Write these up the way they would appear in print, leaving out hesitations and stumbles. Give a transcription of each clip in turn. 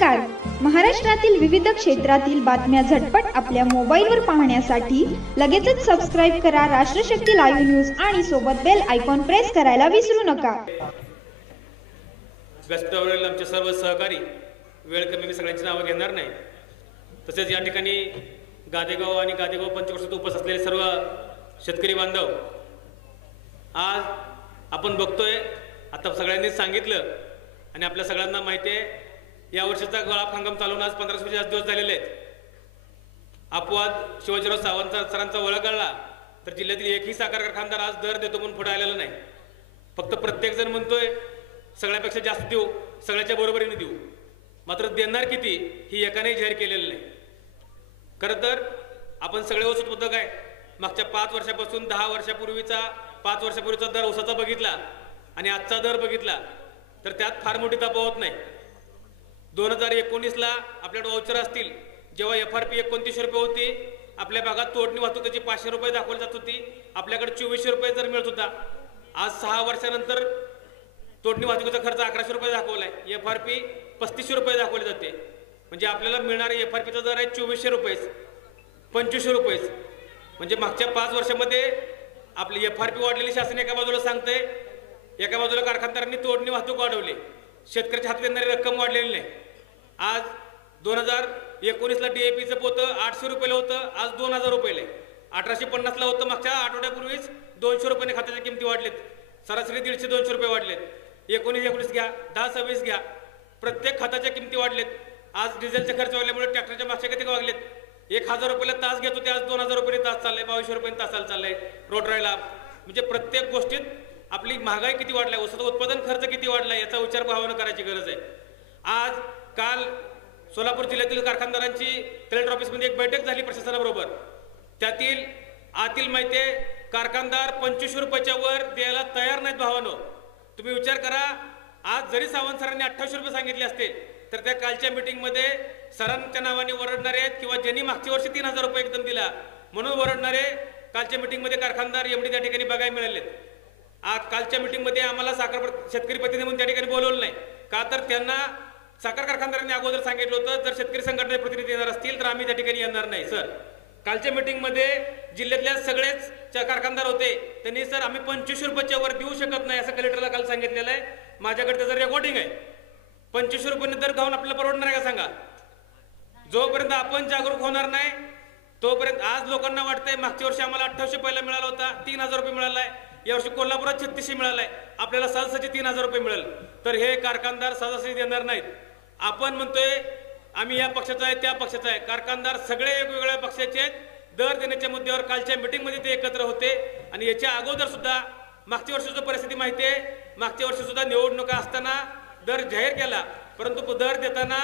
नमस्कार. महाराष्ट्रातील विविध क्षेत्रातील बातम्या झटपट आपल्या मोबाईलवर पाहण्यासाठी लगेचच सबस्क्राईब करा राष्ट्रशक्ती लाईव्ह न्यूज आणि सोबत बेल आयकॉन प्रेस करायला विसरू नका. व्यासपीठावरील आमचे सर्व सहकारी, वेळ कमी मी सगळ्यांची नावं घेणार नाही. तसेच या ठिकाणी गादेगाव आणि गादेगाव पंचक्रोशीत उपस्थित असलेले सर्व शेतकरी बांधव, आज आपण बघतोय, आता सगळ्यांनीच सांगितलं आणि आपल्या सगळ्यांना माहिती आहे, या वर्षीचा गळाप हंगाम चालून आज 1500 जास्त दिवस झालेले आहेत. अपवाद शिवाजीराव सावंत सरांचा वळगळला तर जिल्ह्यातील एकही साखर कारखानदार आज दर देतो म्हणून पुढे आलेला नाही. फक्त प्रत्येकजण म्हणतोय सगळ्यापेक्षा जास्त देऊ, सगळ्याच्या बरोबरीने देऊ, मात्र देणार किती ही एकाने जाहीर केलेलं नाही. खरं तर आपण सगळे ऊस उत्पादक आहे, मागच्या 5 वर्षापासून 10 वर्षापूर्वीचा 5 वर्षापूर्वीचा दर ऊसाचा बघितला आणि आजचा दर बघितला तर त्यात फार मोठी तफावत नाही. 2019ला आपल्याकडे वाउचर असतील, जेव्हा FRP 2900 रुपये होती, आपल्या भागात तोडणी वाहतुकीची 500 रुपये दाखवली जात होती, आपल्याकडे 2400 रुपये दर मिळत होता. आज 6 वर्षानंतर तोडणी वाहतुकीचा खर्च 1100 रुपये दाखवलाय, FRP 3500 रुपये दाखवले जाते. म्हणजे आपल्याला मिळणारे FRPचा दर आहे 2400 रुपये, 2500 रुपये. म्हणजे मागच्या 5 वर्षामध्ये आपली FRP वाढलेली शासन एका बाजूला सांगते, एका बाजूला कारखानदारांनी तोडणी वाहतूक वाढवली, शेतकऱ्याच्या हातात येणारी रक्कम वाढलेली नाही. आज 2019ला DAPचं पोतं 800 रुपयाला होतं, आज 2000 रुपयाला आहे. 1850ला होतं, मागच्या आठवड्यापूर्वीच 200 रुपयाने खात्याच्या किमती वाढलेत, सरासरी 150-200 रुपये वाढलेत. 19-19 घ्या, 10-26 घ्या, प्रत्येक खात्याच्या किमती वाढलेत. आज डिझेलचे खर्च वाढल्यामुळे ट्रॅक्टरच्या मागच्या किती वाढलेत. 1000 रुपयाला तास घेत होते, आज 2000 रुपये तास चाललंय, 2200 रुपये तासाला चाललंय रोटरायला. म्हणजे प्रत्येक गोष्टीत आपली महागाई किती वाढलाय, ऊसाचं उत्पादन खर्च किती वाढलाय याचा विचार भावना करायची गरज आहे. आज काल सोलापूर जिल्ह्यातील कारखानदारांची कलेक्टर ऑफिसमध्ये एक बैठक झाली प्रशासनाबरोबर. त्यातील आतील माहिती आहे, कारखानदार 2500 रुपयाच्या वर द्यायला तयार नाहीत. भावानो, तुम्ही विचार करा, आज जरी सावंत सरांनी 2800 रुपये सांगितले असते तर त्या कालच्या मीटिंगमध्ये सरांच्या नावाने वरडणारे आहेत किंवा ज्यांनी मागच्या वर्षी 3000 रुपये एकदम दिला म्हणून वरडणारे कालच्या मीटिंगमध्ये कारखानदार MD त्या ठिकाणी बघायला मिळाले. आज कालच्या मीटिंगमध्ये आम्हाला शेतकरी प्रतिनिधी म्हणून त्या ठिकाणी बोलवलं नाही, का तर त्यांना साखर कारखानदारांनी अगोदर सांगितलं होतं जर शेतकरी संघटनेचे प्रतिनिधी येणार असतील तर आम्ही त्या ठिकाणी येणार नाही. सर, कालच्या मीटिंगमध्ये जिल्ह्यातल्या सगळेच कारखानदार होते, त्यांनी सर आम्ही 2500 रुपयाच्या वर देऊ शकत नाही असं कलेक्टरला काल सांगितलेलं आहे. माझ्याकडे त्याचं रेकॉर्डिंग आहे. 2500 रुपये दर घालून आपल्याला परवडणार आहे का सांगा? जोपर्यंत आपण जागरूक होणार नाही तोपर्यंत आज लोकांना वाटतंय मागच्या वर्षी आम्हाला 2800 पहिला मिळाला होता, 3000 रुपये मिळालाय, यावर्षी कोल्हापुरात 3600 मिळालाय, आपल्याला सहजासहजी 3000 रुपये मिळेल. तर हे कारखानदार सहजासहजी देणार नाहीत. आपण म्हणतोय आम्ही या पक्षाचा आहे त्या पक्षाचा आहे, कारखानदार सगळे वेगवेगळ्या पक्षाचे आहेत. दर देण्याच्या मुद्द्यावर कालच्या मीटिंगमध्ये ते एकत्र होते आणि याच्या अगोदर सुद्धा मागच्या वर्षीची परिस्थिती माहिती आहे. मागच्या वर्षी सुद्धा निवडणुका असताना दर जाहीर केला, परंतु दर देताना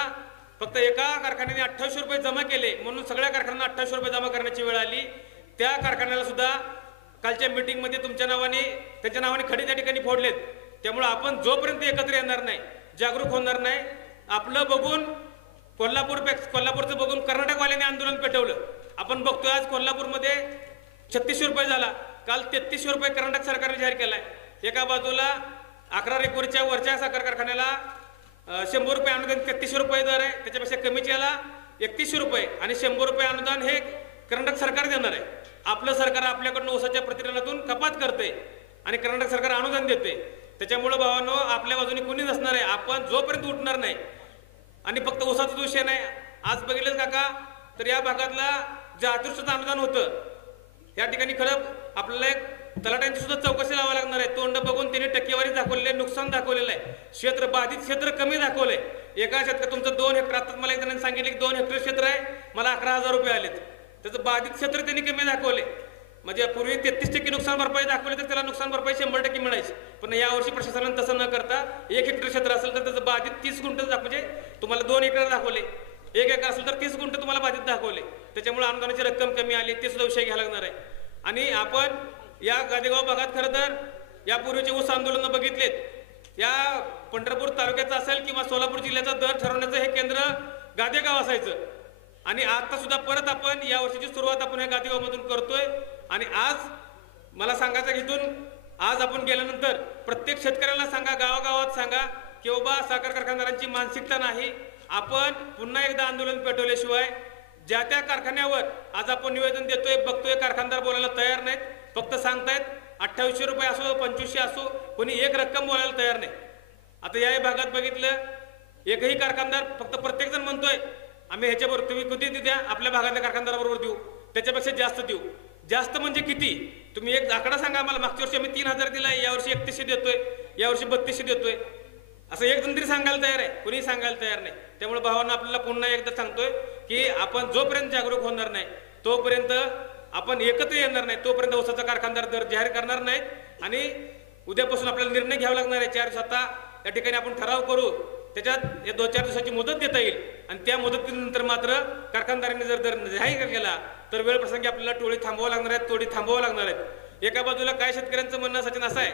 फक्त एका कारखान्याने 2800 रुपये जमा केले म्हणून सगळ्या कारखान्यांना 2800 रुपये जमा करण्याची वेळ आली. त्या कारखान्याला सुद्धा कालच्या मीटिंगमध्ये तुमच्या नावाने त्यांच्या नावाने खडे त्या ठिकाणी फोडलेत. त्यामुळे आपण जोपर्यंत एकत्र येणार नाही, जागरूक होणार नाही, आपलं बघून कोल्हापूरचं बघून कर्नाटकवाल्यांनी आंदोलन पेटवलं. आपण बघतोय आज कोल्हापूरमध्ये 3600 रुपये झाला, काल 3300 रुपये कर्नाटक सरकारने जाहीर केलाय. एका बाजूला 11 रेकॉर्डच्या वरच्या साखर कारखान्याला 100 रुपये अनुदान, 3300 रुपये दर आहे, त्याच्यापेक्षा कमीच्याला 3100 रुपये आणि 100 रुपये अनुदान हे कर्नाटक सरकार देणार आहे. आपलं सरकार आपल्याकडून ऊसाच्या प्रतिदानातून कपात करते आणि कर्नाटक सरकार अनुदान देते. त्याच्यामुळे भावांनो, आपल्या बाजूने कुणी नसणार आहे. आपण जोपर्यंत उठणार नाही, आणि फक्त ऊसाचा विषय नाही, आज बघितलं काका तर या भागातला जे अतिवृष्टीचं अनुदान होतं या ठिकाणी खरं आपल्याला एक तलाट्यांची सुद्धा चौकशी लावावी लागणार आहे. तोंड बघून त्यांनी टक्केवारी दाखवलेली आहे, नुकसान दाखवलेलं आहे, क्षेत्र बाधित क्षेत्र कमी दाखवलंय. एका क्षेत्र तुमचं 2 हेक्टर, आता मला एक जणांनी सांगितले की 2 हेक्टर क्षेत्र आहे, मला 11,000 रुपये आलेत, त्याचं बाधित क्षेत्र त्यांनी कमी दाखवले. म्हणजे पूर्वी 33% नुकसान भरपाई दाखवली तर त्याला नुकसान भरपाई 100% मिळायची, पण यावर्षी प्रशासनाने तसं न करता 1 हेक्टर क्षेत्र असेल तर त्याचं बाधित 30 गुंठ म्हणजे तुम्हाला 2 हेक्टर दाखवले, 1 एकर असेल तर 30 गुंठ तुम्हाला बाधित दाखवले. त्याच्यामुळे अनुदानाची रक्कम कमी आली, ते सुद्धा विषय घ्यायला लागणार आहे. आणि आपण या गादेगाव भागात खरं तर यापूर्वीचे ऊस आंदोलन बघितलेत. या पंढरपूर तालुक्याचं असेल किंवा सोलापूर जिल्ह्याचा दर ठरवण्याचं हे केंद्र गादेगाव असायचं आणि आता सुद्धा परत आपण या वर्षीची सुरुवात आपण या गादेगावमधून करतोय. आणि आज मला सांगायचं इथून आज आपण गेल्यानंतर प्रत्येक शेतकऱ्याला सांगा, गावागावात सांगा की बाबा साखर कारखानदारांची मानसिकता नाही, आपण पुन्हा एकदा आंदोलन पेटवल्याशिवाय ज्या त्या कारखान्यावर आज आपण निवेदन देतोय बघतोय कारखानदार बोलायला तयार नाहीत, फक्त सांगतायत 2800 रुपये असो 2500 असो, कोणी एक रक्कम बोलायला तयार नाही. आता या भागात बघितलं एकही कारखानदार फक्त प्रत्येक जण म्हणतोय आम्ही ह्याच्याबरोबर, तुम्ही किती द्या आपल्या भागातल्या कारखानदाराबरोबर देऊ, त्याच्यापेक्षा जास्त देऊ. जास्त म्हणजे किती तुम्ही एक आकडा सांगा आम्हाला. मागच्या वर्षी आम्ही 3000 दिलाय, यावर्षी 3100 देतोय, यावर्षी 3200 देतोय, असं एक जण तरी सांगायला तयार आहे, कोणी सांगायला तयार नाही. त्यामुळे भावांना आपल्याला पुन्हा एकदा सांगतोय की आपण जोपर्यंत जागरूक होणार नाही तोपर्यंत आपण एकत्र येणार नाही, तोपर्यंत ऊसाचा कारखानदार दर जाहीर करणार नाहीत. आणि उद्यापासून आपल्याला निर्णय घ्यावा लागणार आहे. 4 स्वतः या ठिकाणी आपण ठराव करू, त्याच्यात 2-4 दिवसाची मुदत देता येईल आणि त्या मुदतीनंतर मात्र कारखानदारांनी जर दर जाहीर केला तर वेळ प्रसंगी आपल्याला टोळी थांबवावं लागणार आहेत, तोडी थांबवावं लागणार आहेत. एका बाजूला काय शेतकऱ्यांचं म्हणणं सचिन असं आहे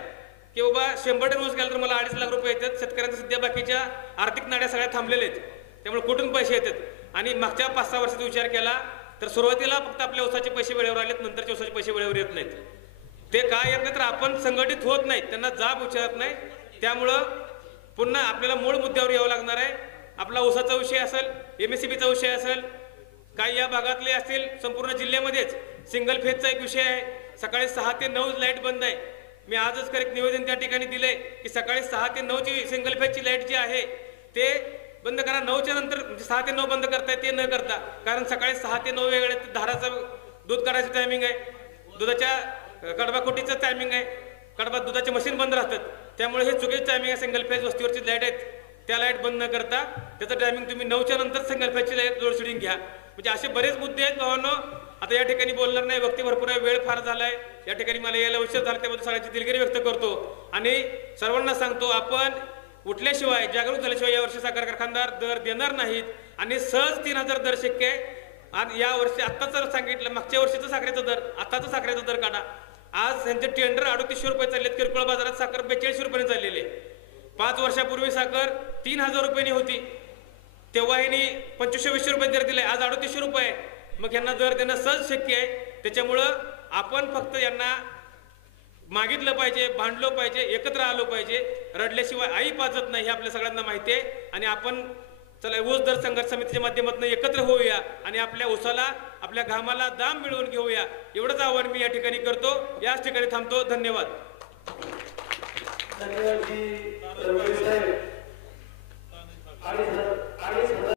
की बाबा 100 टन ऊस गेला तर मला 2.5 लाख रुपये येतात. शेतकऱ्यांच्या सध्या बाकीच्या आर्थिक नाड्या सगळ्या थांबलेल्या आहेत, त्यामुळे कुठून पैसे येतात. आणि मागच्या 5-6 वर्षाचा विचार केला तर सुरुवातीला फक्त आपल्या ऊसाचे पैसे वेळेवर आलेत, नंतरच्या ऊसाचे पैसे वेळेवर येत नाहीत. ते काय येत नाही तर आपण संघटित होत नाहीत, त्यांना जाब विचारत नाही. त्यामुळं पुन्हा आपल्याला मूळ मुद्द्यावर यावं लागणार आहे. आपला ऊसाचा विषय असेल, MSCBचा विषय असेल, काही या भागातले असतील, संपूर्ण जिल्ह्यामध्येच सिंगल फेजचा एक विषय आहे. सकाळी 6 ते 9 लाईट बंद आहे. मी आजच एक निवेदन त्या ठिकाणी दिलंय की सकाळी 6 ते 9ची सिंगल फेजची लाईट जी आहे ते बंद करा. 9च्या नंतर म्हणजे 6 ते 9 बंद करताय ते न करता, कारण सकाळी 6 ते 9 वेगळे धाराचं दूध काढायचं टायमिंग आहे, दुधाच्या कडबाकोटीचं टायमिंग आहे, कडबा दुधाचे मशीन बंद राहतात. त्यामुळे हे चुकीचं टायमिंग आहे. सिंगल फेज वस्तीवरची लाईट आहेत त्या लाईट बंद न करता त्याचं टायमिंग तुम्ही 9च्या नंतर सिंगल फेजची लाईट लोड शेडिंग घ्या. म्हणजे असे बरेच मुद्दे आहेत भावांनो. आता या ठिकाणी बोलणार नाही, वक्ती भरपूर आहे, वेळ फार झालाय. या ठिकाणी मला यायला उशीर झाला, त्याबद्दल सगळ्यांची दिलगिरी व्यक्त करतो आणि सर्वांना सांगतो आपण उठल्याशिवाय, जागरूक झाल्याशिवाय यावर्षी साखर कारखानदार दर देणार नाहीत. आणि सहज 3000 दर शक्य आहे. आणि या वर्षी आत्ताच सांगितलं, मागच्या वर्षीचा साखरेचा दर, आत्ताचा साखरेचा दर काढा. आज त्यांचे टेंडर 3800 रुपये चाललेत. किरकोळ बाजारात साखर 4200 रुपयांनी चाललेली आहे. 5 वर्षापूर्वी साखर 3000 रुपयांनी होती, तेव्हा यांनी 2500-2000 रुपये दर दिले, आज 3800 रुपये. मग यांना दर देणं सहज शक्य आहे. त्याच्यामुळं आपण फक्त यांना मागितलं पाहिजे, भांडलो पाहिजे, एकत्र आलो पाहिजे. रडल्याशिवाय आई पाजत नाही हे आपल्या सगळ्यांना माहिती आहे. आणि आपण चला ऊस दर संघर्ष समितीच्या माध्यमातून एकत्र होऊया आणि आपल्या ऊसाला, आपल्या घामाला दाम मिळवून घेऊया, एवढंच आव्हान मी या ठिकाणी करतो. याच ठिकाणी थांबतो. धन्यवाद. धन्यवाद.